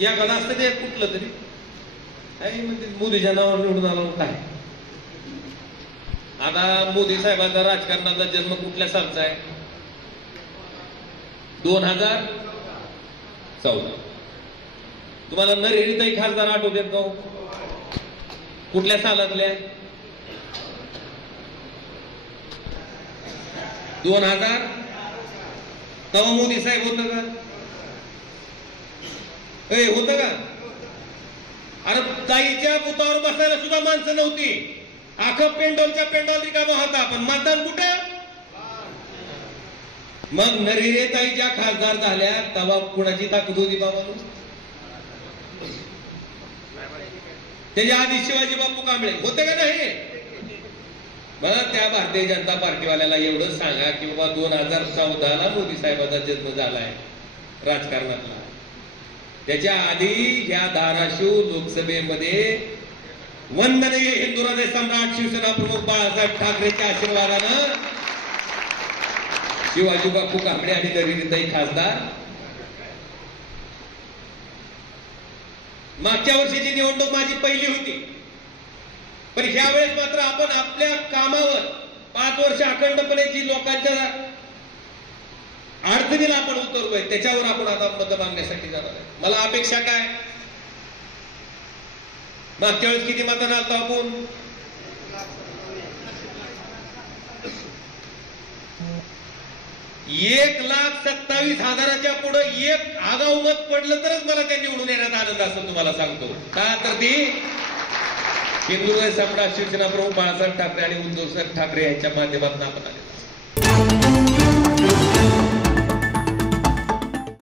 या गण असतं ते कुठलं तरी आई म्हणते मोदीच्या नावावर निवडून आलो काय. आता मोदी साहेबांचा राजकारणाचा जन्म कुठल्या सालचा आहे? 2014. तुम्हाला नरहरीताई खासदार आठवतात का? कुठल्या सालातल्या? 2000. तेव्हा मोदी साहेब होतं का? होतं का? अरे ताईच्या पुतावर बसायला सुद्धा माणसं नव्हती. आखं पेंडॉलच्या पेंडॉल रिकामा होता, पण मतदान कुठं? मग नरहरीताईच्या खासदार झाल्या तेव्हा कुणाची ताकद होती बाबा? त्याच्या आधी शिवाजी बापू कांबळे होते का नाही? मला त्या भारतीय जनता पार्टीवाल्याला एवढं सांगा की बाबा 2014ला मोदी साहेबांचा जन्म झालाय राजकारणातला. त्याच्या आधी या धाराशिव लोकसभेमध्ये वंदनीय हिंदुराजे सम्राट शिवसेना प्रमुख बाळासाहेब ठाकरेंच्या आशीर्वादानं शिवाजी बापू कांबळे आणि नरहरीताई खासदार. मागच्या वर्षीची निवडणूक माझी पहिली होती, पण ह्या वेळेस मात्र आपण आपल्या कामावर 5 वर्ष अखंडपणे जी लोकांच्या अडचणीला आपण उतरलोय त्याच्यावर आपण आता मत मागण्यासाठी जाणार आहे. मला अपेक्षा काय? मागच्या वेळेस किती मतदान आलं आपण? 1,27,000च्या पुढे एक आगाऊ मत पडलं तरच मला त्या निवडून येण्यात आनंद असं तुम्हाला सांगतो. का तर ती हिंदुराजे सम्राट शिवसेना प्रमुख बाळासाहेब ठाकरे आणि उद्धव साहेब ठाकरे यांच्या माध्यमातून आपण